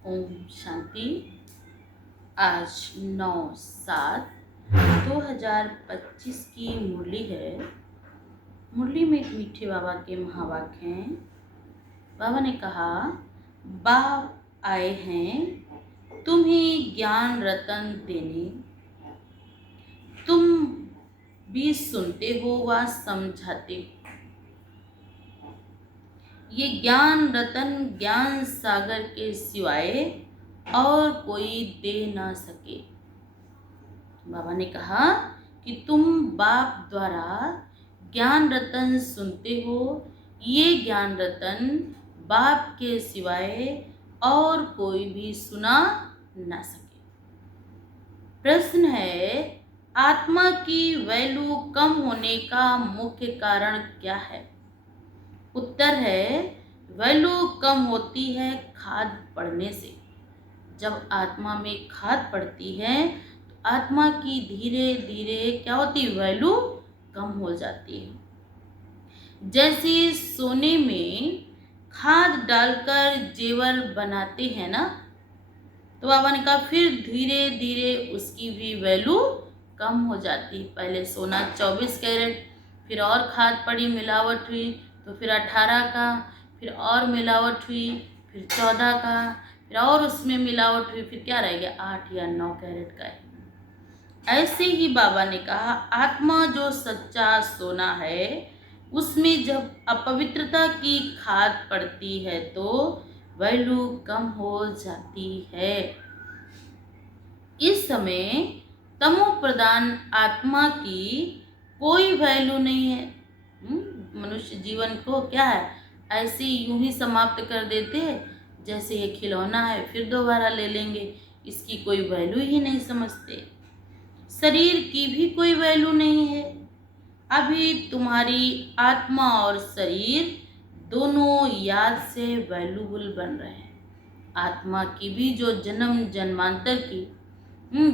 ओम शांति। आज 9/7/2025 की मुरली है। मुरली में एक मीठे बाबा के महावाक्य हैं। बाबा ने कहा, बाप आए हैं तुम्हें ज्ञान रतन देने, तुम भी सुनते हो व समझाते हो। ये ज्ञान रतन ज्ञान सागर के सिवाय और कोई दे ना सके। बाबा ने कहा कि तुम बाप द्वारा ज्ञान रतन सुनते हो। ये ज्ञान रतन बाप के सिवाय और कोई भी सुना ना सके। प्रश्न है, आत्मा की वैल्यू कम होने का मुख्य कारण क्या है? उत्तर है, वैल्यू कम होती है खाद पड़ने से। जब आत्मा में खाद पड़ती है तो आत्मा की धीरे धीरे क्या होती है, वैल्यू कम हो जाती है। जैसे सोने में खाद डालकर जेवर बनाते हैं ना, तो बाबा ने कहा फिर धीरे धीरे उसकी भी वैल्यू कम हो जाती। पहले सोना 24 कैरेट, फिर और खाद पड़ी, मिलावट हुई तो फिर 18 का, फिर और मिलावट हुई, फिर 14 का, फिर और उसमें मिलावट हुई, फिर क्या रह गया, 8 या 9 कैरेट का है। ऐसे ही बाबा ने कहा, आत्मा जो सच्चा सोना है उसमें जब अपवित्रता की खाद पड़ती है तो वैल्यू कम हो जाती है। इस समय तमो प्रधान आत्मा की कोई वैल्यू नहीं है। मनुष्य जीवन को क्या है, ऐसे यूं ही समाप्त कर देते हैं जैसे ये खिलौना है, फिर दोबारा ले लेंगे, इसकी कोई वैल्यू ही नहीं समझते। शरीर की भी कोई वैल्यू नहीं है। अभी तुम्हारी आत्मा और शरीर दोनों याद से वैल्यूबल बन रहे हैं। आत्मा की भी जो जन्म जन्मांतर की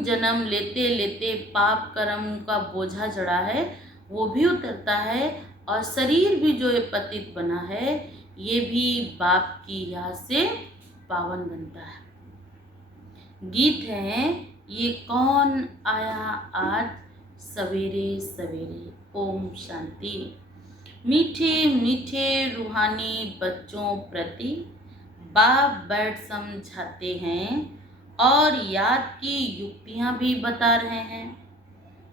जन्म लेते लेते पाप कर्म का बोझा चढ़ा है वो भी उतरता है, और शरीर भी जो ये पतित बना है ये भी बाप की याद से पावन बनता है। गीत है, ये कौन आया आज सवेरे सवेरे। ओम शांति। मीठे मीठे रूहानी बच्चों प्रति बाप बैठ समझाते हैं और याद की युक्तियां भी बता रहे हैं।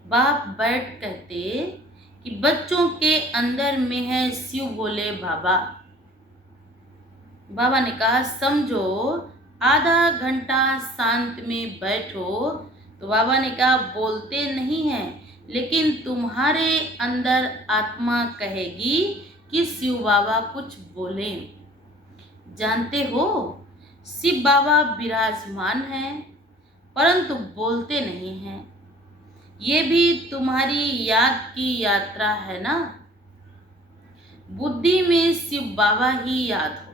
बाप बैठ कहते कि बच्चों के अंदर में है शिव भोले बाबा। बाबा ने कहा, समझो आधा घंटा शांत में बैठो। तो बाबा ने कहा, बोलते नहीं हैं लेकिन तुम्हारे अंदर आत्मा कहेगी कि शिव बाबा कुछ बोले। जानते हो, शिव बाबा विराजमान हैं परंतु बोलते नहीं हैं। ये भी तुम्हारी याद की यात्रा है ना। बुद्धि में शिव बाबा ही याद हो।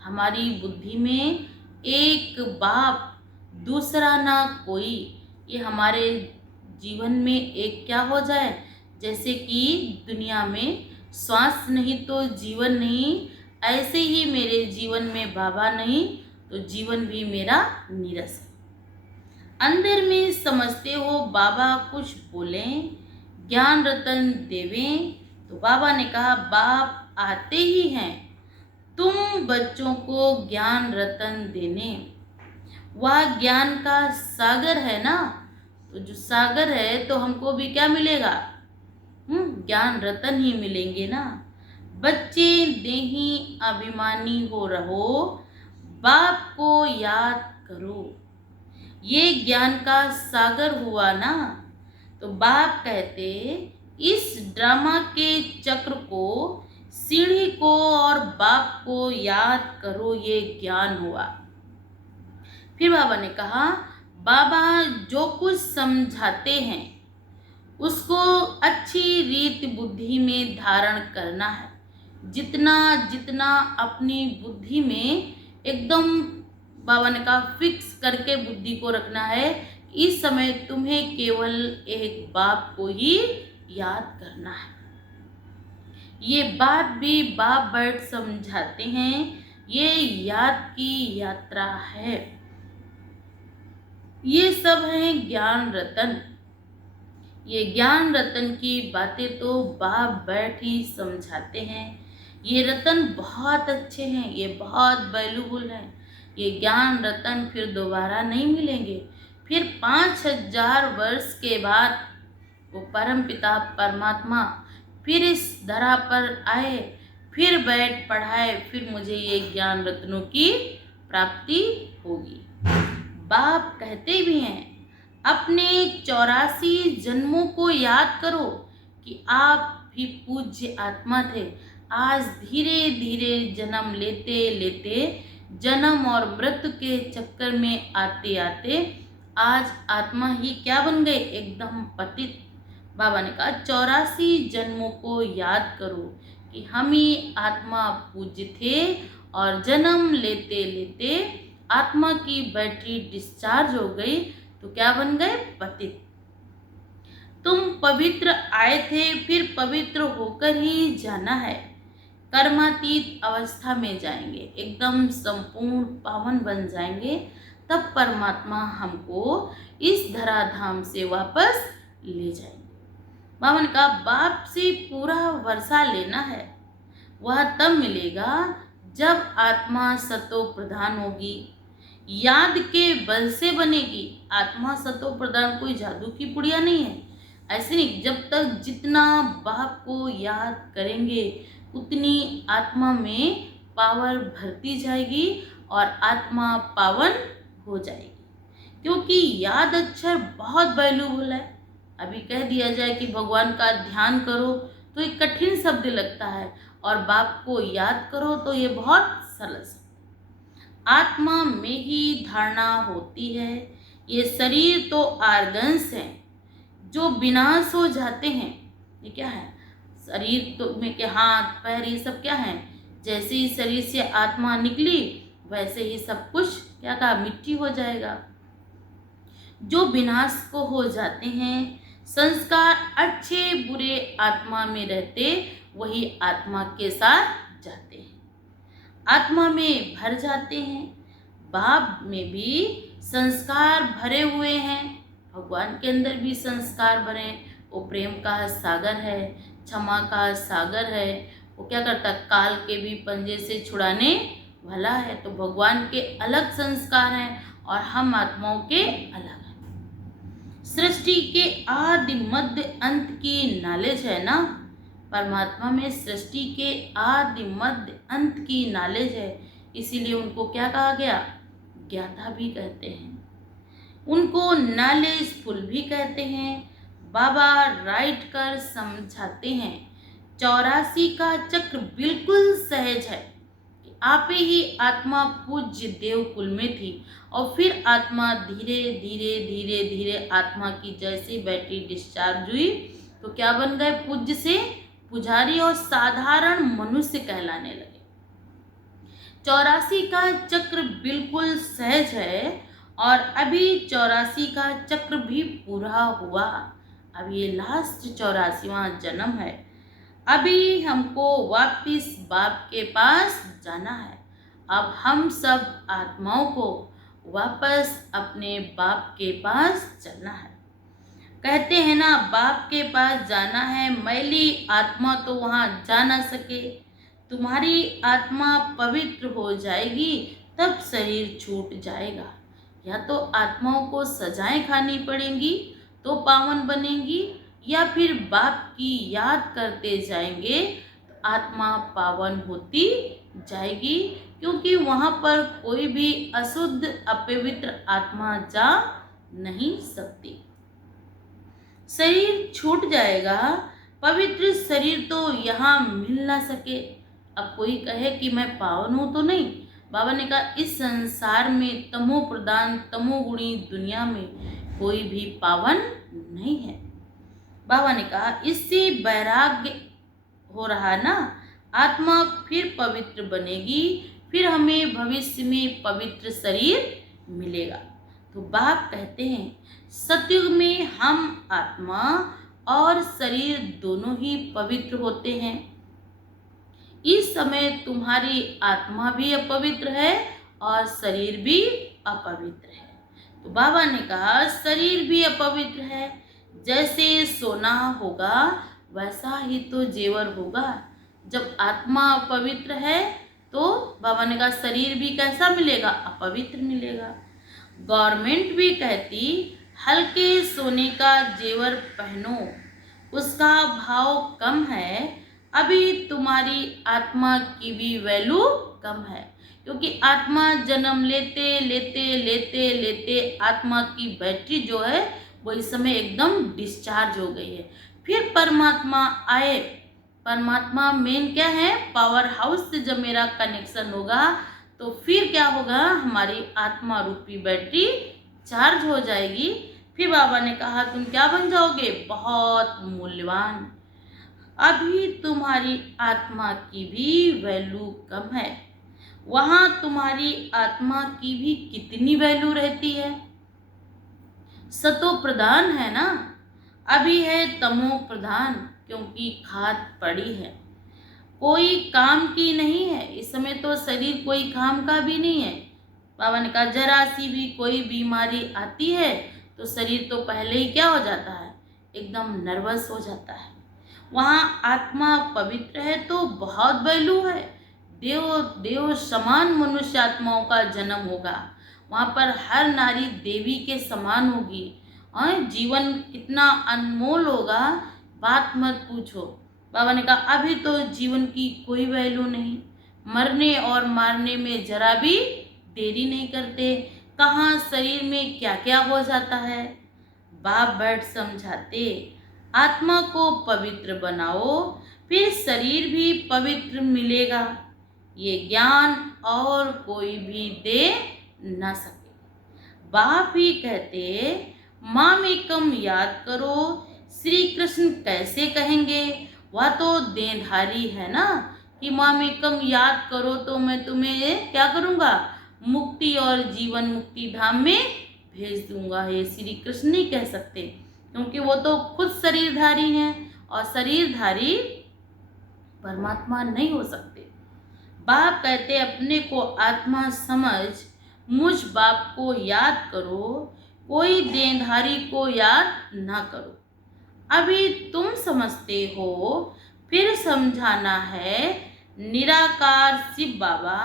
हमारी बुद्धि में एक बाप, दूसरा ना कोई। ये हमारे जीवन में एक क्या हो जाए, जैसे कि दुनिया में श्वास नहीं तो जीवन नहीं, ऐसे ही मेरे जीवन में बाबा नहीं तो जीवन भी मेरा नीरस है। अंदर में समझते हो बाबा कुछ बोलें, ज्ञान रतन देवें। तो बाबा ने कहा, बाप आते ही हैं तुम बच्चों को ज्ञान रतन देने। वह ज्ञान का सागर है ना, तो जो सागर है तो हमको भी क्या मिलेगा, ज्ञान रतन ही मिलेंगे ना। बच्चे देही अभिमानी हो रहो, बाप को याद करो। ये ज्ञान का सागर हुआ ना। तो बाप कहते, इस ड्रामा के चक्र को, सीढ़ी को और बाप को याद करो, ये ज्ञान हुआ। फिर बाबा ने कहा, बाबा जो कुछ समझाते हैं उसको अच्छी रीत बुद्धि में धारण करना है। जितना जितना अपनी बुद्धि में एकदम बाबा ने कहा फिक्स करके बुद्धि को रखना है। इस समय तुम्हें केवल एक बाप को ही याद करना है। ये बात भी बाप बैठ समझाते हैं। ये याद की यात्रा है। ये सब है ज्ञान रतन। ये ज्ञान रतन की बातें तो बाप बैठ ही समझाते हैं। ये रतन बहुत अच्छे हैं, ये बहुत वैल्यूबुल हैं। ये ज्ञान रतन फिर दोबारा नहीं मिलेंगे। फिर 5000 वर्ष के बाद वो परम पिता परमात्मा फिर इस धरा पर आए, फिर बैठ पढ़ाए, फिर मुझे ये ज्ञान रत्नों की प्राप्ति होगी। बाप कहते भी हैं, अपने 84 जन्मों को याद करो कि आप भी पूज्य आत्मा थे। आज धीरे धीरे जन्म लेते लेते, जन्म और मृत्यु के चक्कर में आते आते आज आत्मा ही क्या बन गए, एकदम पतित। बाबा ने कहा 84 जन्मों को याद करो कि हम ही आत्मा पूज्य थे और जन्म लेते लेते आत्मा की बैटरी डिस्चार्ज हो गई तो क्या बन गए, पतित। तुम पवित्र आए थे, फिर पवित्र होकर ही जाना है। कर्मातीत अवस्था में जाएंगे, एकदम संपूर्ण पावन बन जाएंगे, तब परमात्मा हमको इस धराधाम से वापस ले जाएंगे। बाबा ने कहा बाप से पूरा वर्षा लेना है। वह तब मिलेगा जब आत्मा सतो प्रधान होगी, याद के बल से बनेगी। आत्मा सतो प्रधान कोई जादू की पुड़िया नहीं है, ऐसे नहीं। जब तक जितना बाप को याद करेंगे उतनी आत्मा में पावर भरती जाएगी और आत्मा पावन हो जाएगी। क्योंकि याद अक्षर बहुत वैल्यूबल है। अभी कह दिया जाए कि भगवान का ध्यान करो तो एक कठिन शब्द लगता है, और बाप को याद करो तो ये बहुत सरल शब्द। आत्मा में ही धारणा होती है। ये शरीर तो आर्गन्स हैं जो विनाश हो जाते हैं। ये क्या है, शरीर तो में के हाथ पैर ये सब क्या है, जैसे ही शरीर से आत्मा निकली वैसे ही सब कुछ क्या कहा, मिट्टी हो जाएगा। जो विनाश को हो जाते हैं, संस्कार अच्छे बुरे आत्मा में रहते वही आत्मा के साथ जाते हैं, आत्मा में भर जाते हैं। बाप में भी संस्कार भरे हुए हैं, भगवान के अंदर भी संस्कार भरे। वो प्रेम का सागर है, क्षमा का सागर है। वो क्या करता, काल के भी पंजे से छुड़ाने वाला है। तो भगवान के अलग संस्कार हैं और हम आत्माओं के अलग हैं। सृष्टि के आदि मध्य अंत की नॉलेज है ना, परमात्मा में सृष्टि के आदि मध्य अंत की नॉलेज है। इसीलिए उनको क्या कहा गया, ज्ञाता भी कहते हैं, उनको नॉलेजफुल भी कहते हैं। बाबा राइट कर समझाते हैं 84 का चक्र बिल्कुल सहज है कि आप ही आत्मा पूज्य देव कुल में थी, और फिर आत्मा धीरे धीरे धीरे धीरे आत्मा की जैसे बैटरी डिस्चार्ज हुई तो क्या बन गए, पूज्य से पुजारी और साधारण मनुष्य कहलाने लगे। 84 का चक्र बिल्कुल सहज है, और अभी 84 का चक्र भी पूरा हुआ। अब ये लास्ट 84वां जन्म है। अभी हमको वापिस बाप के पास जाना है। अब हम सब आत्माओं को वापस अपने बाप के पास चलना है। कहते हैं ना, बाप के पास जाना है, मैली आत्मा तो वहाँ जा ना सके। तुम्हारी आत्मा पवित्र हो जाएगी तब शरीर छूट जाएगा। या तो आत्माओं को सजाएं खानी पड़ेंगी तो पावन बनेंगी, या फिर बाप की याद करते जाएंगे तो आत्मा पावन होती जाएगी। क्योंकि वहाँ पर कोई भी अशुद्ध अपवित्र आत्मा जा नहीं सकती। शरीर छूट जाएगा, पवित्र शरीर तो यहाँ मिल ना सके। अब कोई कहे कि मैं पावन हूँ तो नहीं, बाबा ने कहा इस संसार में तमो प्रधान तमोगुणी दुनिया में कोई भी पावन नहीं है। बाबा ने कहा इससे वैराग्य हो रहा ना, आत्मा फिर पवित्र बनेगी, फिर हमें भविष्य में पवित्र शरीर मिलेगा। तो बाप कहते हैं सतयुग में हम आत्मा और शरीर दोनों ही पवित्र होते हैं। इस समय तुम्हारी आत्मा भी अपवित्र है और शरीर भी अपवित्र है। तो बाबा ने कहा शरीर भी अपवित्र है, जैसे सोना होगा वैसा ही तो जेवर होगा। जब आत्मा अपवित्र है तो बाबा ने कहा शरीर भी कैसा मिलेगा, अपवित्र मिलेगा। गवर्नमेंट भी कहती हल्के सोने का जेवर पहनो, उसका भाव कम है। अभी तुम्हारी आत्मा की भी वैल्यू कम है, क्योंकि आत्मा जन्म लेते लेते लेते लेते आत्मा की बैटरी जो है वो इस समय एकदम डिस्चार्ज हो गई है। फिर परमात्मा आए। परमात्मा मेन क्या है, पावर हाउस से जब मेरा कनेक्शन होगा तो फिर क्या होगा, हमारी आत्मा रूपी बैटरी चार्ज हो जाएगी। फिर बाबा ने कहा तुम क्या बन जाओगे, बहुत मूल्यवान। अभी तुम्हारी आत्मा की भी वैल्यू कम है, वहां तुम्हारी आत्मा की भी कितनी वैल्यू रहती है। सतो प्रधान है ना, अभी है तमो प्रधान, क्योंकि खाद पड़ी है, कोई काम की नहीं है। इस समय तो शरीर कोई काम का भी नहीं है। बाबा ने कहा जरा सी भी कोई बीमारी आती है तो शरीर तो पहले ही क्या हो जाता है, एकदम नर्वस हो जाता है। वहाँ आत्मा पवित्र है तो बहुत वैल्यू है। देव देव समान मनुष्य आत्माओं का जन्म होगा। वहाँ पर हर नारी देवी के समान होगी और जीवन कितना अनमोल होगा, बात मत पूछो। बाबा ने कहा अभी तो जीवन की कोई वैल्यू नहीं, मरने और मारने में जरा भी देरी नहीं करते। कहाँ शरीर में क्या क्या हो जाता है। बाप बैठ समझाते आत्मा को पवित्र बनाओ, फिर शरीर भी पवित्र मिलेगा। ये ज्ञान और कोई भी दे न सके। बाप ही कहते मामेकम याद करो। श्री कृष्ण कैसे कहेंगे, वह तो देहधारी है ना, कि मामेकम याद करो तो मैं तुम्हें क्या करूँगा, मुक्ति और जीवन मुक्ति धाम में भेज दूंगा। ये श्री कृष्ण नहीं कह सकते, क्योंकि वो तो खुद शरीरधारी हैं और शरीरधारी परमात्मा नहीं हो सकते। बाप कहते अपने को आत्मा समझ मुझ बाप को याद करो, कोई देहधारी को याद ना करो। अभी तुम समझते हो, फिर समझाना है। निराकार शिव बाबा,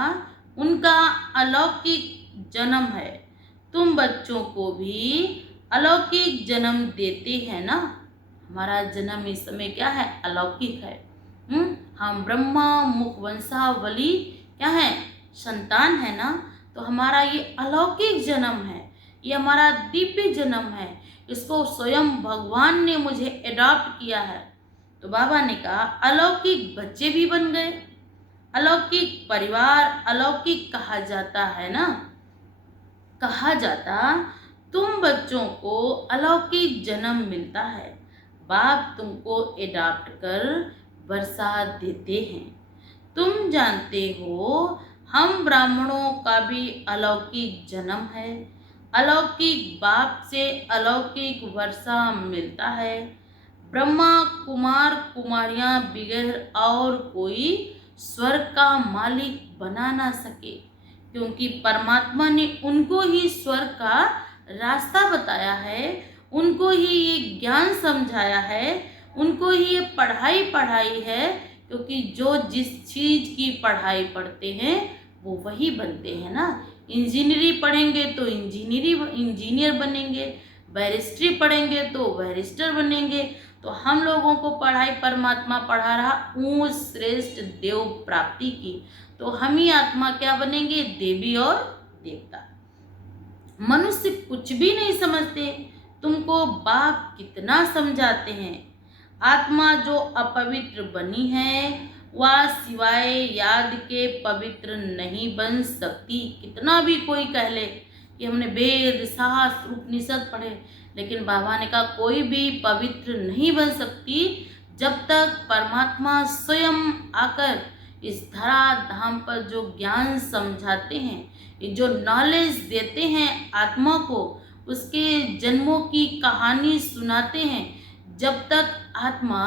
उनका अलौकिक जन्म है। तुम बच्चों को भी अलौकिक जन्म देते हैं ना। हमारा जन्म इस समय क्या है, अलौकिक है। हम ब्रह्मा मुख वंशावली क्या है, संतान है ना। तो हमारा ये अलौकिक जन्म है, ये हमारा दिव्य जन्म है। इसको स्वयं भगवान ने मुझे एडॉप्ट किया है। तो बाबा ने कहा अलौकिक बच्चे भी बन गए। अलौकिक परिवार अलौकिक कहा जाता है ना, कहा जाता तुम बच्चों को अलौकिक जन्म मिलता है। बाप तुमको एडॉप्ट कर बरसात देते हैं। तुम जानते हो हम ब्राह्मणों का भी अलौकिक जन्म है। अलौकिक बाप से अलौकिक वर्षा मिलता है। ब्रह्मा कुमार कुमारियां बगैर और कोई स्वर्ग का मालिक बना ना सके, क्योंकि परमात्मा ने उनको ही स्वर्ग का रास्ता बताया है, उनको ही ये ज्ञान समझाया है, उनको ही ये पढ़ाई पढ़ाई है। क्योंकि जो जिस चीज़ की पढ़ाई पढ़ते हैं वो वही बनते हैं ना। इंजीनियरिंग पढ़ेंगे तो इंजीनियर बनेंगे, बैरिस्ट्री पढ़ेंगे तो बैरिस्टर बनेंगे। तो हम लोगों को पढ़ाई परमात्मा पढ़ा रहा ऊंच श्रेष्ठ देव प्राप्ति की, तो हम ही आत्मा क्या बनेंगे, देवी और देवता। मनुष्य कुछ भी नहीं समझते, तुमको बाप कितना समझाते हैं। आत्मा जो अपवित्र बनी है वह सिवाय याद के पवित्र नहीं बन सकती। कितना भी कोई कह ले कि हमने वेद शास्त्र उपनिषद पढ़े, लेकिन बाबा ने कहा कोई भी पवित्र नहीं बन सकती जब तक परमात्मा स्वयं आकर इस धरा धाम पर जो ज्ञान समझाते हैं, ये जो नॉलेज देते हैं आत्मा को, उसके जन्मों की कहानी सुनाते हैं। जब तक आत्मा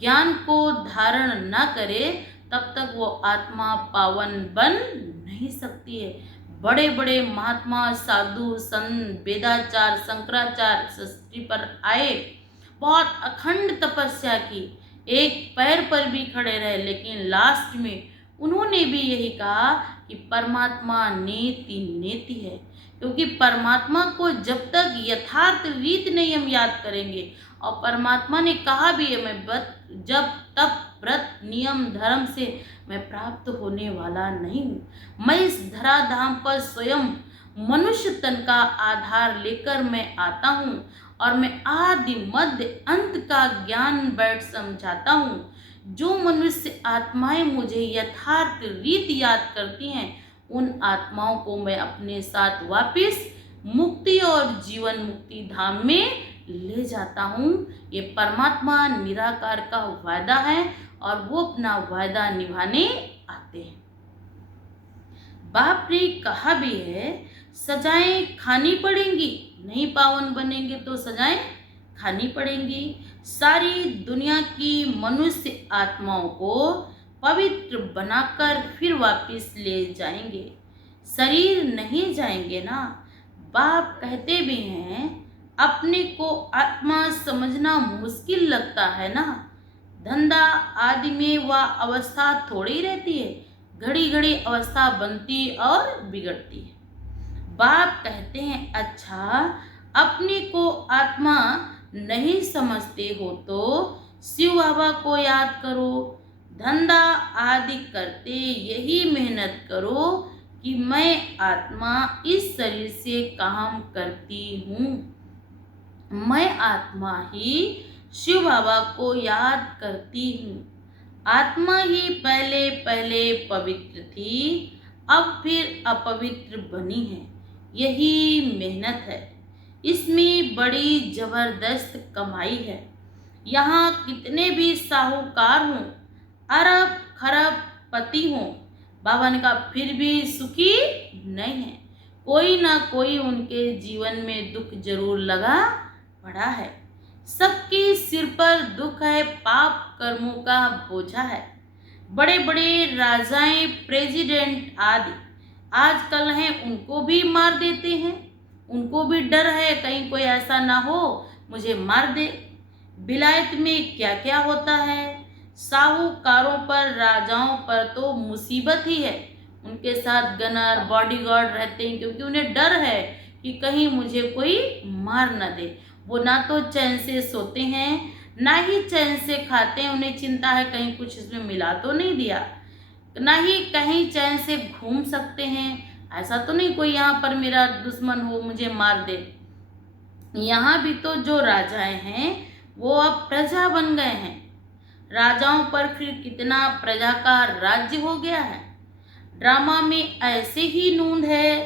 ज्ञान को धारण न करे तब तक वो आत्मा पावन बन नहीं सकती है। बड़े बड़े महात्मा, साधु, संत, वेदाचार, शंकराचार्य सृष्टि पर आए, बहुत अखंड तपस्या की, एक पैर पर भी खड़े रहे, लेकिन लास्ट में उन्होंने भी यही कहा कि परमात्मा नेति नेति है। क्योंकि परमात्मा को जब तक यथार्थ रीत नहीं हम याद करेंगे, और परमात्मा ने कहा भी है, मैं जब तब व्रत नियम धर्म से मैं प्राप्त होने वाला नहीं हूँ। मैं इस धराधाम पर स्वयं मनुष्य तन का आधार लेकर मैं आता हूँ, और मैं आदि मध्य अंत का ज्ञान बैठ समझाता हूँ। जो मनुष्य आत्माएं मुझे यथार्थ रीत याद करती हैं, उन आत्माओं को मैं अपने साथ वापस मुक्ति और जीवन मुक्ति धाम में ले जाता हूँ। ये परमात्मा निराकार का वायदा है, और वो अपना वायदा निभाने आते हैं। बाप ने कहा भी है, सजाएं खानी पड़ेंगी, नहीं पावन बनेंगे तो सजाएं खानी पड़ेंगी। सारी दुनिया की मनुष्य आत्माओं को पवित्र बनाकर फिर वापस ले जाएंगे, शरीर नहीं जाएंगे ना। बाप कहते भी हैं, अपने को आत्मा समझना मुश्किल लगता है ना। धंधा आदि में वह अवस्था थोड़ी रहती है, घड़ी घड़ी अवस्था बनती और बिगड़ती है। बाप कहते हैं, अच्छा अपने को आत्मा नहीं समझते हो तो शिव बाबा को याद करो, धंधा आदि करते यही मेहनत करो कि मैं आत्मा इस शरीर से काम करती हूँ। मैं आत्मा ही शिव बाबा को याद करती हूँ। आत्मा ही पहले पहले पवित्र थी, अब फिर अपवित्र बनी है। यही मेहनत है, इसमें बड़ी जबरदस्त कमाई है। यहाँ कितने भी साहूकार हों, अरब खरब पति हों, बाबा ने कहा फिर भी सुखी नहीं है। कोई ना कोई उनके जीवन में दुख जरूर लगा पड़ा है। सबके सिर पर दुख है, पाप कर्मों का बोझा है। बड़े बड़े राजाएं, प्रेसिडेंट आदि आजकल हैं, उनको भी मार देते हैं। उनको भी डर है कहीं कोई ऐसा ना हो मुझे मार दे। विलायत में क्या क्या होता है, साहूकारों पर, राजाओं पर तो मुसीबत ही है। उनके साथ गनर, बॉडीगार्ड रहते हैं, क्योंकि उन्हें डर है कि कहीं मुझे कोई मार न दे। वो ना तो चैन से सोते हैं, ना ही चैन से खाते हैं। उन्हें चिंता है कहीं कुछ इसमें मिला तो नहीं दिया, ना ही कहीं चैन से घूम सकते हैं। ऐसा तो नहीं कोई यहाँ पर मेरा दुश्मन हो मुझे मार दे। यहाँ भी तो जो राजाएं हैं वो अब प्रजा बन गए हैं। राजाओं पर फिर कितना प्रजा का राज्य हो गया है। ड्रामा में ऐसे ही नूंद है,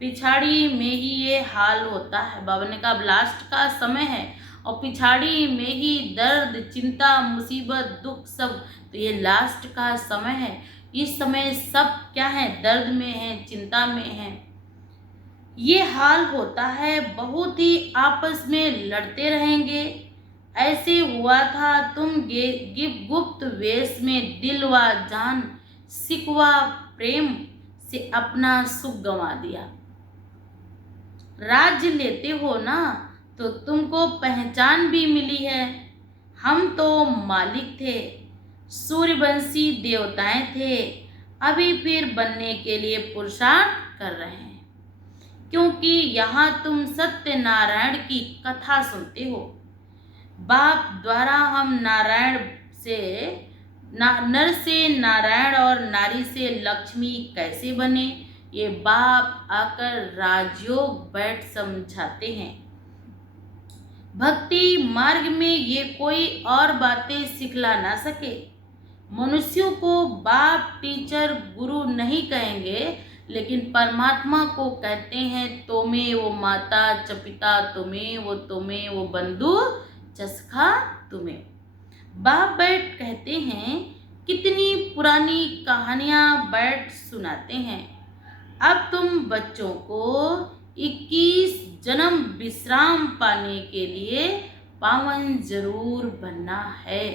पिछाड़ी में ही ये हाल होता है। बाबा ने कहा लास्ट का समय है, और पिछाड़ी में ही दर्द, चिंता, मुसीबत, दुख सब, तो ये लास्ट का समय है। इस समय सब क्या है, दर्द में है, चिंता में है। ये हाल होता है, बहुत ही आपस में लड़ते रहेंगे। ऐसे हुआ था, तुम गुप्त वेश में दिल व जान, सिकवा प्रेम से अपना सुख गंवा दिया। राज्य लेते हो ना तो तुमको पहचान भी मिली है। हम तो मालिक थे, सूर्यवंशी देवताएं थे, अभी फिर बनने के लिए पुरुषार्थ कर रहे हैं। क्योंकि यहाँ तुम सत्यनारायण की कथा सुनते हो। बाप द्वारा हम नारायण से नर से नारायण और नारी से लक्ष्मी कैसे बने, ये बाप आकर राजयोग बैठ समझाते हैं। भक्ति मार्ग में ये कोई और बातें सिखला ना सके। मनुष्यों को बाप, टीचर, गुरु नहीं कहेंगे, लेकिन परमात्मा को कहते हैं तुम्हें वो माता च पिता, तुम्हें वो बंधु चसखा तुम्हें। बाप बैठ कहते हैं, कितनी पुरानी कहानियाँ बैठ सुनाते हैं। अब तुम बच्चों को 21 जन्म विश्राम पाने के लिए पावन जरूर बनना है।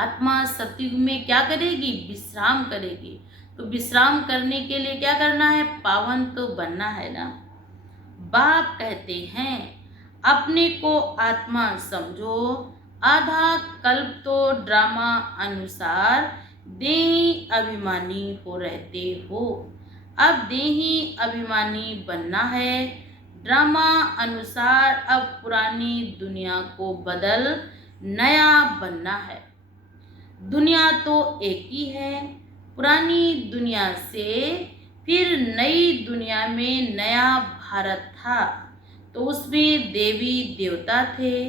आत्मा सतयुग में क्या करेगी? विश्राम करेगी। तो विश्राम करने के लिए क्या करना है? पावन तो बनना है ना। बाप कहते हैं अपने को आत्मा समझो, आधा कल्प तो ड्रामा अनुसार देही अभिमानी हो रहते हो। अब देही अभिमानी बनना है, ड्रामा अनुसार अब पुरानी दुनिया को बदल नया बनना है। दुनिया तो एक ही है, पुरानी दुनिया से फिर नई दुनिया में नया भारत था, तो उसमें देवी देवता थे।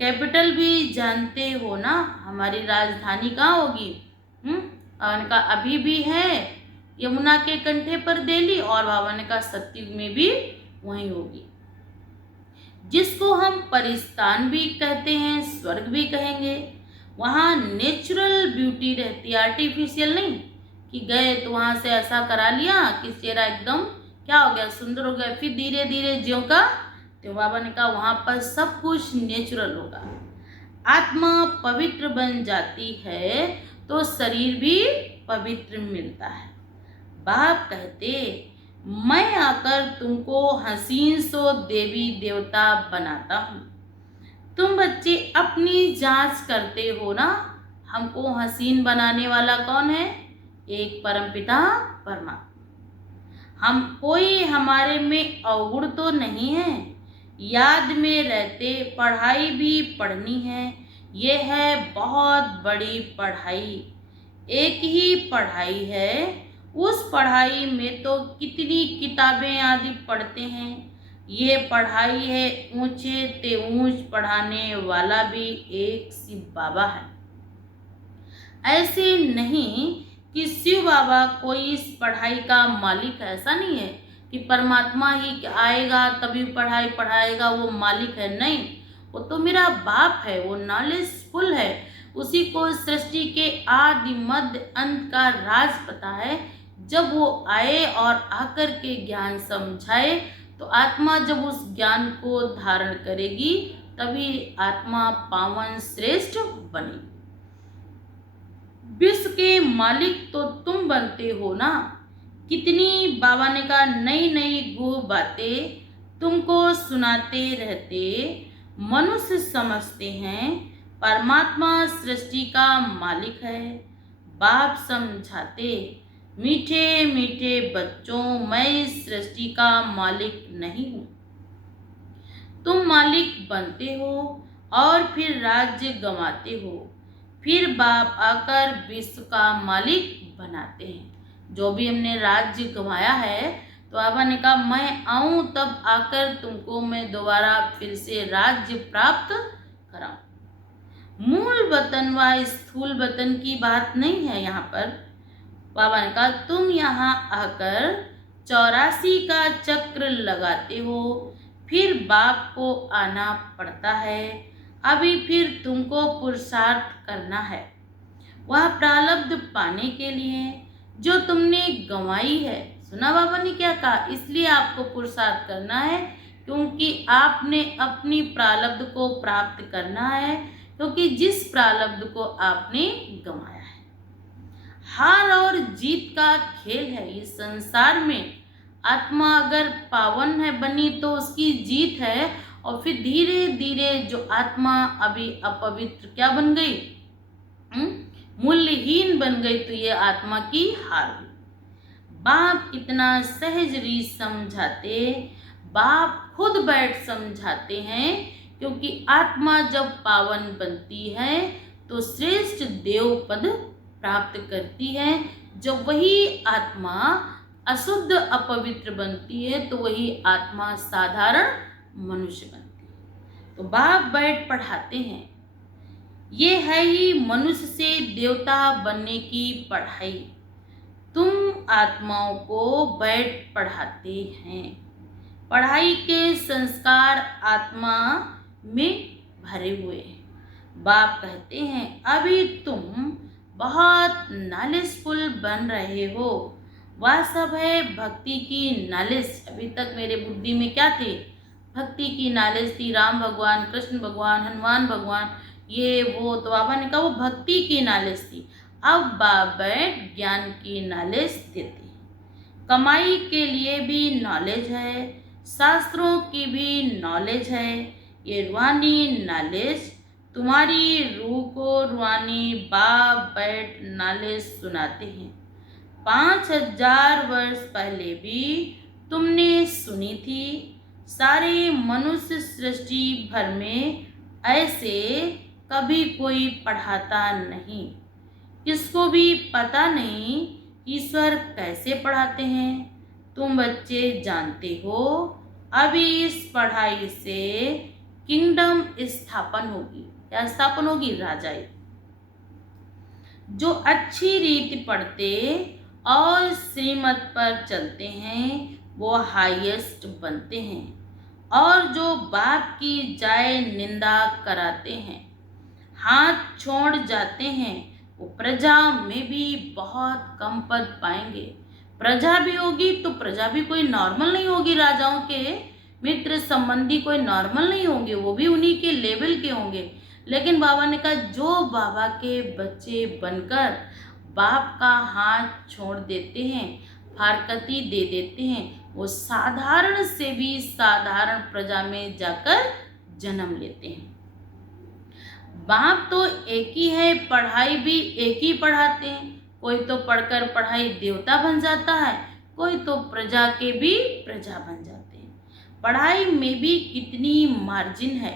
कैपिटल भी जानते हो ना, हमारी राजधानी कहाँ होगी? और का अभी भी है यमुना के कंठे पर दिल्ली, और बाबा ने कहा सतयुग में भी वहीं होगी। जिसको हम परिस्तान भी कहते हैं, स्वर्ग भी कहेंगे। वहाँ नेचुरल ब्यूटी रहती है, आर्टिफिशियल नहीं कि गए तो वहाँ से ऐसा करा लिया कि चेहरा एकदम क्या हो गया, सुंदर हो गया, फिर धीरे धीरे ज्यों का तो बाबा ने कहा वहाँ पर सब कुछ नेचुरल होगा। आत्मा पवित्र बन जाती है तो शरीर भी पवित्र मिलता है। बाप कहते मैं आकर तुमको हसीन सो देवी देवता बनाता हूँ। तुम बच्चे अपनी जांच करते हो ना, हमको हसीन बनाने वाला कौन है? एक परमपिता परमात्मा। हम कोई हमारे में अवगुण तो नहीं है। याद में रहते पढ़ाई भी पढ़नी है, ये है बहुत बड़ी पढ़ाई। एक ही पढ़ाई है, उस पढ़ाई में तो कितनी किताबें आदि पढ़ते हैं। ये पढ़ाई है ऊंचे ते ऊंच पढ़ाने वाला भी एक शिव बाबा है। ऐसे नहीं कि शिव बाबा कोई इस पढ़ाई का मालिक है, ऐसा नहीं है कि परमात्मा ही आएगा तभी पढ़ाई पढ़ाएगा, वो मालिक है। नहीं, वो तो मेरा बाप है, वो नॉलेजफुल है। उसी को सृष्टि के आदि मध्य अंत का राज पता है। जब वो आए और आकर के ज्ञान समझाए तो आत्मा जब उस ज्ञान को धारण करेगी तभी आत्मा पावन श्रेष्ठ बनेगी। विश्व के मालिक तो तुम बनते हो ना। कितनी बाबा ने कहा नई नई गुह बातें तुमको सुनाते रहते। मनुष्य समझते हैं परमात्मा सृष्टि का मालिक है। बाप समझाते मीठे मीठे बच्चों, मैं इस सृष्टि का मालिक नहीं हूँ। तुम मालिक बनते हो और फिर राज्य गंवाते हो, फिर बाप आकर विश्व का मालिक बनाते हैं। जो भी हमने राज्य गंवाया है तो बाबा ने कहा मैं आऊं तब आकर तुमको मैं दोबारा फिर से राज्य प्राप्त कराऊं। मूल वतन व स्थूल वतन की बात नहीं है यहाँ पर। बाबा ने कहा तुम यहाँ आकर 84 का चक्र लगाते हो, फिर बाप को आना पड़ता है। अभी फिर तुमको पुरुषार्थ करना है वह प्रारब्ध पाने के लिए जो तुमने गंवाई है। सुना बाबा ने क्या कहा? इसलिए आपको पुरुषार्थ करना है क्योंकि आपने अपनी प्रारब्ध को प्राप्त करना है, क्योंकि जिस प्रारब्ध को आपने गंवाया है। हार और जीत का खेल है इस संसार में। आत्मा अगर पावन है बनी तो उसकी जीत है, और फिर धीरे धीरे जो आत्मा अभी अपवित्र क्या बन गई, मूल्यहीन बन गई, तो ये आत्मा की हार हुई। बाप कितना सहज रीत समझाते, बाप खुद बैठ समझाते हैं, क्योंकि आत्मा जब पावन बनती है तो श्रेष्ठ देव पद प्राप्त करती है। जब वही आत्मा अशुद्ध अपवित्र बनती है तो वही आत्मा साधारण मनुष्य बनती है। तो बाप बैठ पढ़ाते हैं। ये है ही मनुष्य से देवता बनने की पढ़ाई। तुम आत्माओं को बैठ पढ़ाते हैं। पढ़ाई के संस्कार आत्मा में भरे हुए हैं। बाप कहते हैं अभी तुम बहुत नॉलेजफुल बन रहे हो। वह सब है भक्ति की नॉलेज। अभी तक मेरे बुद्धि में क्या थे? भक्ति की नॉलेज थी। राम भगवान, कृष्ण भगवान, हनुमान भगवान, ये वो। तो बाबा ने कहा वो भक्ति की नॉलेज थी। अब बाबा ज्ञान की नॉलेज देते हैं। कमाई के लिए भी नॉलेज है, शास्त्रों की भी नॉलेज है। ये रूहानी नॉलेज तुम्हारी रूह को रूहानी बाप बैठ नॉलेज सुनाते हैं। 5,000 वर्ष पहले भी तुमने सुनी थी। सारे मनुष्य सृष्टि भर में ऐसे कभी कोई पढ़ाता नहीं। किसको भी पता नहीं ईश्वर कैसे पढ़ाते हैं। तुम बच्चे जानते हो अभी इस पढ़ाई से किंगडम स्थापन होगी। क्या स्थापन होगी? राजाई। जो अच्छी रीति पढ़ते और श्रीमत पर चलते हैं वो हाईएस्ट बनते हैं, और जो बाप की जाय निंदा कराते हैं, हाथ छोड़ जाते हैं, वो प्रजा में भी बहुत कम पद पाएंगे। प्रजा भी होगी तो प्रजा भी कोई नॉर्मल नहीं होगी। राजाओं के मित्र संबंधी कोई नॉर्मल नहीं होंगे, वो भी उन्हीं के लेवल के होंगे। लेकिन बाबा ने कहा जो बाबा के बच्चे बनकर बाप का हाथ छोड़ देते हैं, फारकती दे देते हैं, वो साधारण से भी साधारण प्रजा में जाकर जन्म लेते हैं। बाप तो एक ही है, पढ़ाई भी एक ही पढ़ाते हैं। कोई तो पढ़कर पढ़ाई देवता बन जाता है, कोई तो प्रजा के भी प्रजा बन जाते हैं। पढ़ाई में भी कितनी मार्जिन है।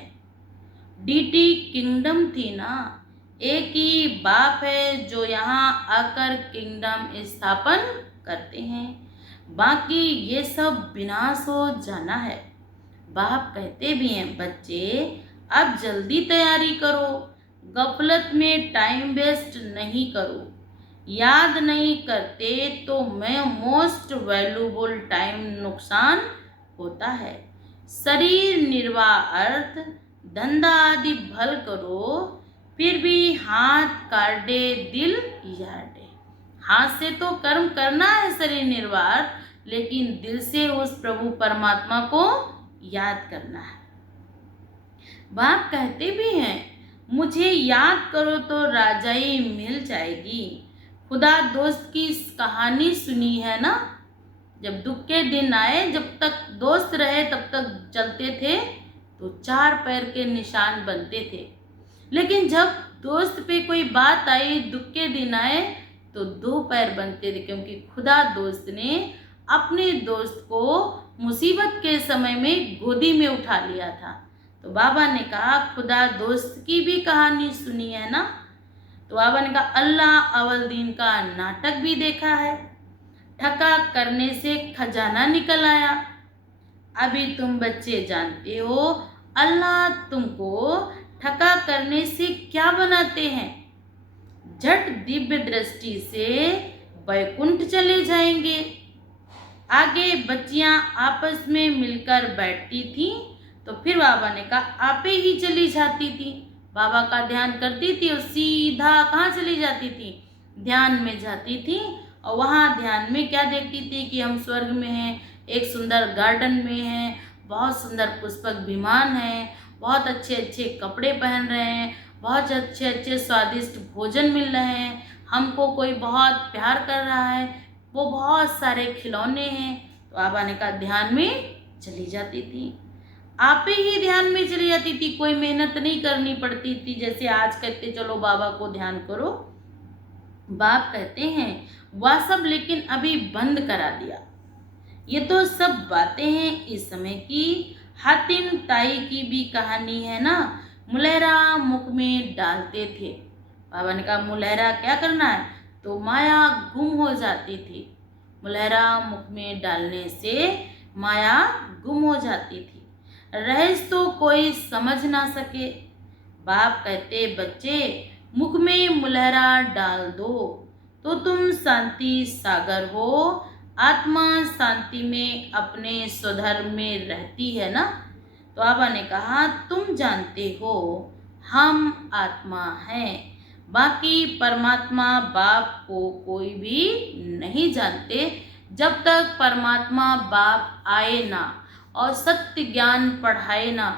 डीटी किंगडम थी ना, एक ही बाप है जो यहाँ आकर किंगडम स्थापन करते हैं। बाकी ये सब विनाश हो जाना है। बाप कहते भी हैं बच्चे अब जल्दी तैयारी करो, गफलत में टाइम वेस्ट नहीं करो। याद नहीं करते तो मैं मोस्ट वैल्यूबल टाइम नुकसान होता है। शरीर निर्वाह अर्थ धंधा आदि भल करो, फिर भी हाथ काटे दिल याडे। हाथ से तो कर्म करना है शरीर निर्वाह, लेकिन दिल से उस प्रभु परमात्मा को याद करना है। बाप कहते भी हैं मुझे याद करो तो राजाई मिल जाएगी। खुदा दोस्त की कहानी सुनी है ना, जब दुख के दिन आए, जब तक दोस्त रहे तब तक चलते थे तो 4 पैर के निशान बनते थे, लेकिन जब दोस्त पे कोई बात आई, दुख के दिन आए तो 2 पैर बनते थे, क्योंकि खुदा दोस्त ने अपने दोस्त को मुसीबत के समय में गोदी में उठा लिया था। तो बाबा ने कहा खुदा दोस्त की भी कहानी सुनी है ना। तो बाबा ने कहा अल्लाह अवल दीन का नाटक भी देखा है। ठका करने से खजाना निकल आया। अभी तुम बच्चे जानते हो अल्लाह तुमको ठका करने से क्या बनाते हैं। झट दिव्य दृष्टि से वैकुंठ चले जाएंगे। आगे बच्चियां आपस में मिलकर बैठती थीं, तो फिर बाबा ने कहा आपे ही चली जाती थी। बाबा का ध्यान करती थी और सीधा कहाँ चली जाती थी? ध्यान में जाती थी। और वहाँ ध्यान में क्या देखती थी कि हम स्वर्ग में हैं, एक सुंदर गार्डन में हैं, बहुत सुंदर पुष्पक विमान है, बहुत अच्छे अच्छे कपड़े पहन रहे हैं, बहुत अच्छे अच्छे स्वादिष्ट भोजन मिल रहे हैं, हमको कोई बहुत प्यार कर रहा है, वो बहुत सारे खिलौने हैं। तो बाबा ने कहा ध्यान में चली जाती थी। आप ही ध्यान में चली जाती थी, कोई मेहनत नहीं करनी पड़ती थी। जैसे आज कहते चलो बाबा को ध्यान करो, बाप कहते हैं वह सब लेकिन अभी बंद करा दिया। ये तो सब बातें हैं इस समय की। हातिम ताई की भी कहानी है ना, मुलहरा मुख में डालते थे। बाबा ने कहा मुलहरा क्या करना है? तो माया गुम हो जाती थी। मुलहरा मुख में डालने से माया गुम हो जाती थी। रहस्य तो कोई समझ ना सके। बाप कहते बच्चे मुख में मुलहरा डाल दो तो तुम शांति सागर हो। आत्मा शांति में अपने स्वधर्म में रहती है ना। तो बाबा ने कहा तुम जानते हो हम आत्मा हैं, बाकी परमात्मा बाप को कोई भी नहीं जानते। जब तक परमात्मा बाप आए ना और सत्य ज्ञान पढ़ाए ना,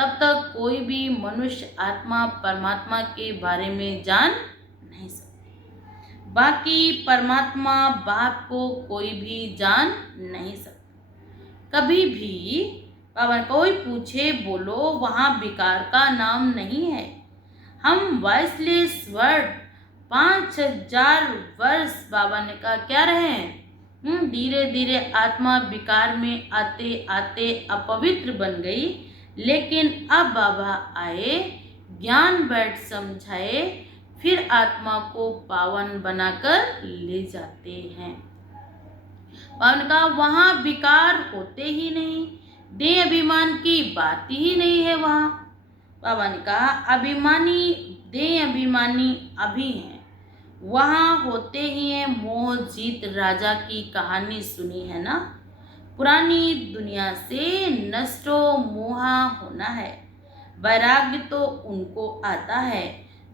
तब तक कोई भी मनुष्य आत्मा परमात्मा के बारे में जान नहीं सकता। बाकी परमात्मा बाप को कोई भी जान नहीं सकता। कभी भी बाबा कोई पूछे बोलो वहाँ विकार का नाम नहीं है। हम वॉइसलेस वर्ड 5000 वर्ष बाबा ने कहा क्या रहे हैं। धीरे धीरे आत्मा विकार में आते आते अपवित्र बन गई, लेकिन अब बाबा आए, ज्ञान बैठ समझाए, फिर आत्मा को पावन बनाकर ले जाते हैं। बाबा ने कहा वहाँ विकार होते ही नहीं, देह अभिमान की बात ही नहीं है वहाँ। बाबा ने कहा अभिमानी देह अभिमानी अभी हैं, वहाँ होते ही हैं। मोह जीत राजा की कहानी सुनी है ना। पुरानी दुनिया से नष्टो मोहा होना है। वैराग्य तो उनको आता है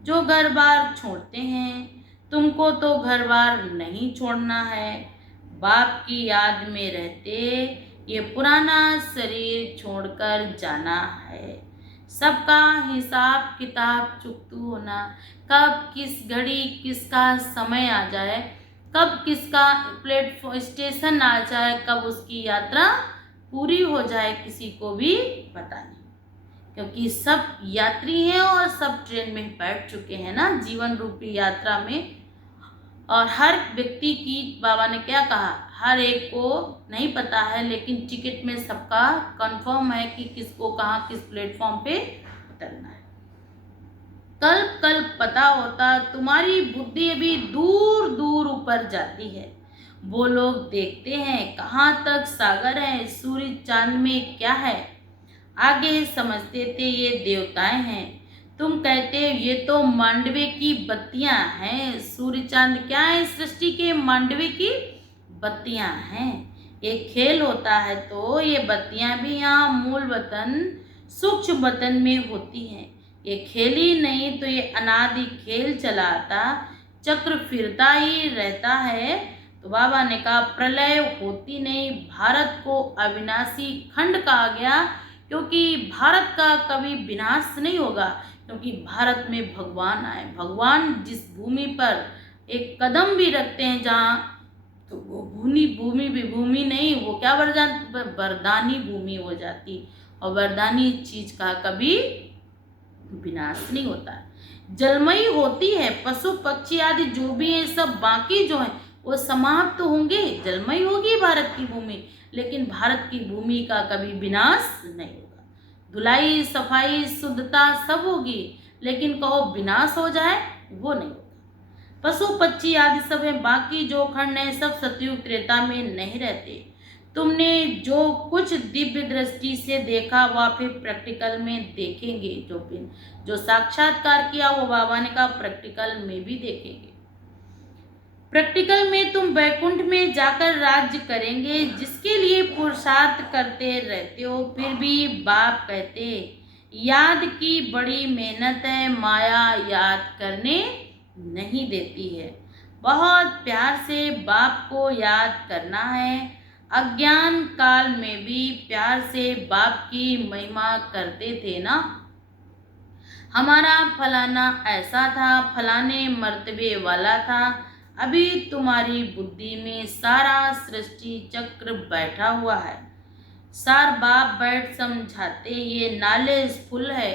जो घर बार छोड़ते हैं। तुमको तो घर बार नहीं छोड़ना है। बाप की याद में रहते ये पुराना शरीर छोड़कर जाना है। सबका हिसाब किताब चुकतू होना, कब किस घड़ी किसका समय आ जाए, कब किसका प्लेटफॉर्म स्टेशन आ जाए, कब उसकी यात्रा पूरी हो जाए, किसी को भी पता नहीं। क्योंकि सब यात्री हैं और सब ट्रेन में बैठ चुके हैं ना जीवन रूपी यात्रा में। और हर व्यक्ति की बाबा ने क्या कहा, हर एक को नहीं पता है, लेकिन टिकट में सबका कंफर्म है कि किसको कहाँ किस प्लेटफॉर्म पे उतरना है। कल पता होता तुम्हारी बुद्धि अभी दूर दूर ऊपर जाती है। वो लोग देखते हैं कहाँ तक सागर है, सूर्य चांद में क्या है। आगे समझते थे ये देवताएं हैं, तुम कहते हो ये तो मांडवे की बत्तियां हैं। सूर्य चांद क्या है, सृष्टि के मांडवे की बत्तियां हैं। एक खेल होता है तो ये बत्तियां भी यहाँ मूल वतन सूक्ष्म वतन में होती हैं। ये खेल ही नहीं तो ये अनादि खेल चला आता, चक्र फिरता ही रहता है। तो बाबा ने कहा प्रलय होती नहीं। भारत को अविनाशी खंड कहा गया क्योंकि भारत का कभी विनाश नहीं होगा, क्योंकि भारत में भगवान आए। भगवान जिस भूमि पर एक कदम भी रखते हैं जहाँ, तो वो भूमि भी भूमि नहीं, वो क्या वरदानी भूमि हो जाती। और वरदानी चीज का कभी विनाश नहीं होता है। जलमयी होती है, पशु पक्षी आदि जो भी है सब बाकी जो है वो समाप्त तो होंगे। जलमयी होगी भारत की भूमि, लेकिन भारत की भूमि का कभी विनाश नहीं होगा। धुलाई सफाई शुद्धता सब होगी, लेकिन कहो विनाश हो जाए वो नहीं होगा। पशु पक्षी आदि सब है, बाकी जो खंड है सब सतयुग त्रेता में नहीं रहते। तुमने जो कुछ दिव्य दृष्टि से देखा वह फिर प्रैक्टिकल में देखेंगे। जो साक्षात्कार किया वो बाबा ने कहा प्रैक्टिकल में भी देखेंगे। प्रैक्टिकल में तुम वैकुंठ में जाकर राज्य करेंगे, जिसके लिए पुरुषार्थ करते रहते हो। फिर भी बाप कहते याद की बड़ी मेहनत है, माया याद करने नहीं देती है। बहुत प्यार से बाप को याद करना है। अज्ञान काल में भी प्यार से बाप की महिमा करते थे ना। हमारा फलाना ऐसा था, फलाने मर्तबे वाला था। अभी तुम्हारी बुद्धि में सारा सृष्टि चक्र बैठा हुआ है। सार बाप बैठ समझाते ये नाले फुल है,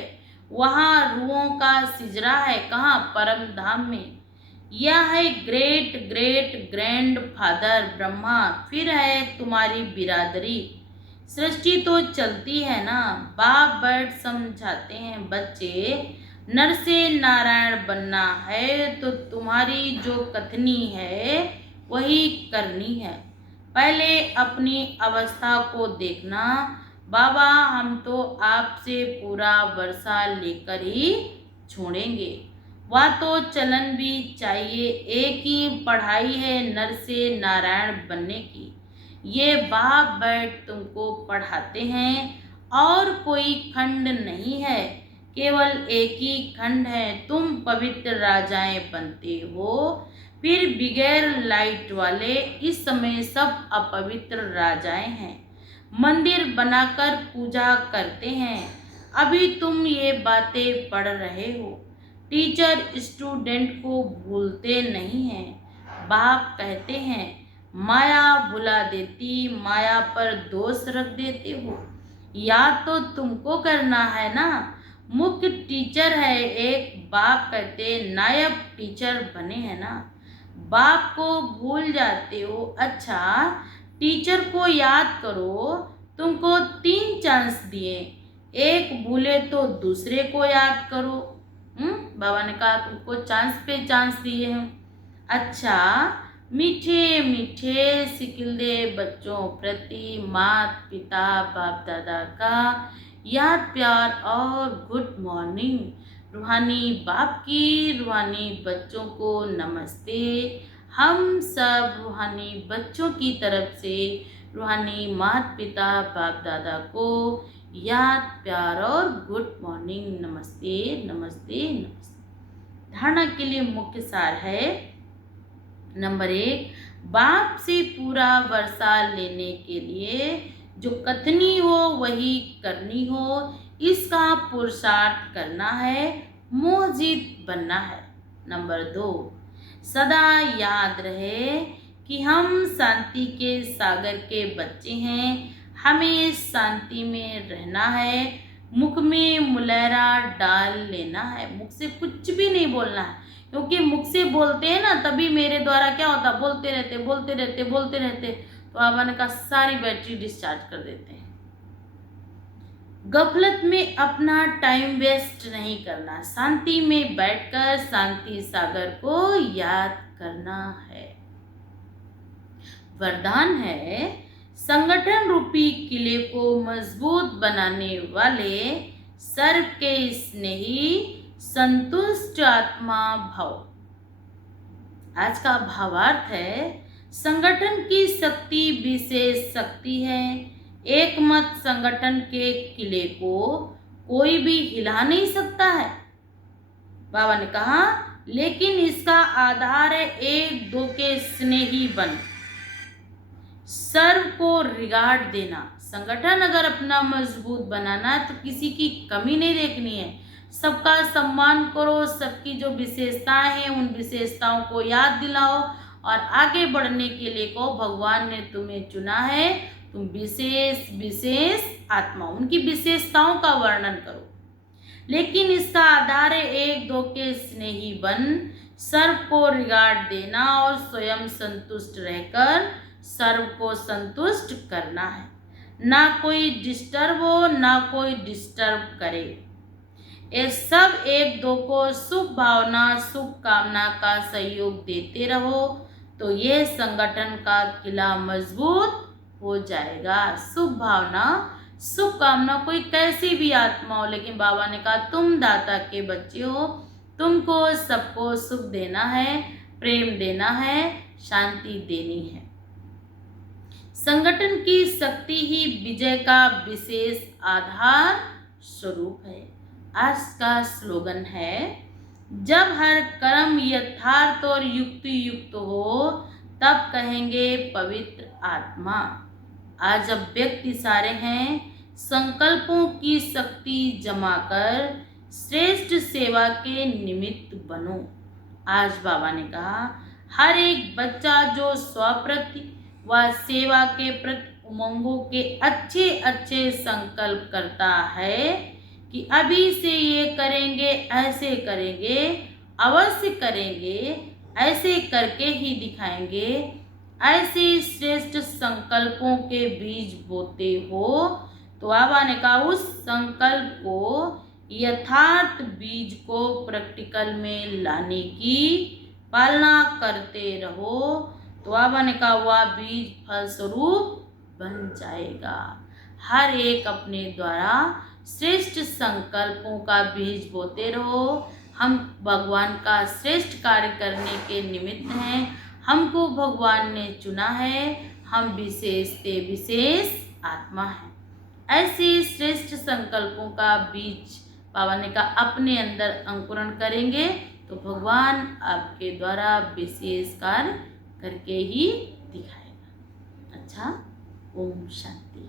वहाँ रूहों का सिजरा है। कहाँ, परम धाम में। यह है great great grand father Brahma. फिर है तुम्हारी बिरादरी। सृष्टि तो चलती है ना। बाप बैठ समझाते हैं बच्चे, नर से नारायण बनना है तो तुम्हारी जो कथनी है वही करनी है। पहले अपनी अवस्था को देखना। बाबा हम तो आपसे पूरा वर्षा लेकर ही छोड़ेंगे। वह तो चलन भी चाहिए। एक ही पढ़ाई है नर से नारायण बनने की। ये बाप बैठ तुमको पढ़ाते हैं और कोई खंड नहीं है, केवल एक ही खंड है। तुम पवित्र राजाएं बनते हो, फिर बगैर लाइट वाले। इस समय सब अपवित्र राजाएं हैं। मंदिर बनाकर पूजा करते हैं, अभी तुम ये बातें पढ़ रहे हो। टीचर स्टूडेंट को भूलते नहीं हैं। बाप कहते हैं माया भुला देती, माया पर दोष रख देते हो। याद तो तुमको करना है ना। मुख्य टीचर है एक, बाप कहते नायब टीचर बने हैं ना। बाप को भूल जाते हो। अच्छा, टीचर को याद करो। तुमको 3 चांस दिए, एक भूले तो दूसरे को याद करो। बाबा ने कहा तुमको चांस पे चांस दिए हैं। अच्छा, मीठे मीठे सिकिल्दे बच्चों प्रति माता पिता बाप दादा का याद प्यार और गुड मॉर्निंग। रूहानी बाप की रूहानी बच्चों को नमस्ते। हम सब रूहानी बच्चों की तरफ से रूहानी माता पिता बाप दादा को याद प्यार और गुड मॉर्निंग, नमस्ते नमस्ते नमस्ते। धारणा के लिए मुख्य सार है, नंबर 1, बाप से पूरा वर्षा लेने के लिए जो कथनी हो वही करनी हो, इसका पुरुषार्थ करना है, मोहजित बनना है। नंबर 2, सदा याद रहे कि हम शांति के सागर के बच्चे हैं, हमें शांति में रहना है। मुख में मुलैरा डाल लेना है, मुख से कुछ भी नहीं बोलना है, क्योंकि मुख से बोलते हैं ना तभी मेरे द्वारा क्या होता, बोलते रहते बोलते रहते बोलते रहते, तो बाबा ने कहा सारी बैटरी डिस्चार्ज कर देते हैं। गफलत में अपना टाइम वेस्ट नहीं करना, शांति में बैठकर शांति सागर को याद करना है। वरदान है, संगठन रूपी किले को मजबूत बनाने वाले सर्व के स्नेही संतुष्ट आत्मा भव। आज का भावार्थ है, संगठन की शक्ति विशेष शक्ति है। एक मत संगठन के किले को कोई भी हिला नहीं सकता है। बाबा ने कहा लेकिन इसका आधार है एक दो के स्नेही बन, सर्व को रिगार्ड देना। संगठन अगर अपना मजबूत बनाना है तो किसी की कमी नहीं देखनी है, सबका सम्मान करो, सबकी जो विशेषताएं हैं उन विशेषताओं को याद दिलाओ और आगे बढ़ने के लिए कहो भगवान ने तुम्हें चुना है, तुम विशेष विशेष आत्मा, उनकी विशेषताओं का वर्णन करो। लेकिन इसका आधार है एक दो के स्नेही बन, सर्व को रिगार्ड देना और स्वयं संतुष्ट रहकर सर्व को संतुष्ट करना है। ना कोई डिस्टर्ब हो ना कोई डिस्टर्ब करे। ये सब एक दो को शुभ भावना शुभ कामना का सहयोग देते रहो तो ये संगठन का किला मजबूत हो जाएगा। शुभ भावना शुभ कामना, कोई कैसी भी आत्मा हो, लेकिन बाबा ने कहा तुम दाता के बच्चे हो, तुमको सबको सुख देना है, प्रेम देना है, शांति देनी है। संगठन की शक्ति ही विजय का विशेष आधार स्वरूप है। आज का स्लोगन है, जब हर कर्म यथार्थ और युक्ति युक्त हो तब कहेंगे पवित्र आत्मा। आज अब व्यक्ति सारे हैं, संकल्पों की शक्ति जमा कर श्रेष्ठ सेवा के निमित्त बनो। आज बाबा ने कहा हर एक बच्चा जो स्वप्रति व सेवा के प्रति उमंगों के अच्छे अच्छे संकल्प करता है कि अभी से ये करेंगे, ऐसे करेंगे, अवश्य करेंगे, ऐसे करके ही दिखाएंगे, ऐसे श्रेष्ठ संकल्पों के बीज बोते हो तो बाबा ने कहा उस संकल्प को यथार्थ बीज को प्रैक्टिकल में लाने की पालना करते रहो तो बाबा ने कहा वह बीज फलस्वरूप बन जाएगा। हर एक अपने द्वारा श्रेष्ठ संकल्पों का बीज बोते रहो। हम भगवान का श्रेष्ठ कार्य करने के निमित्त हैं, हमको भगवान ने चुना है, हम विशेष से विशेष आत्मा हैं। ऐसे श्रेष्ठ संकल्पों का बीज बाबा ने कहा अपने अंदर अंकुरण करेंगे तो भगवान आपके द्वारा विशेष कार्य करके ही दिखाएगा। अच्छा, ओम शांति।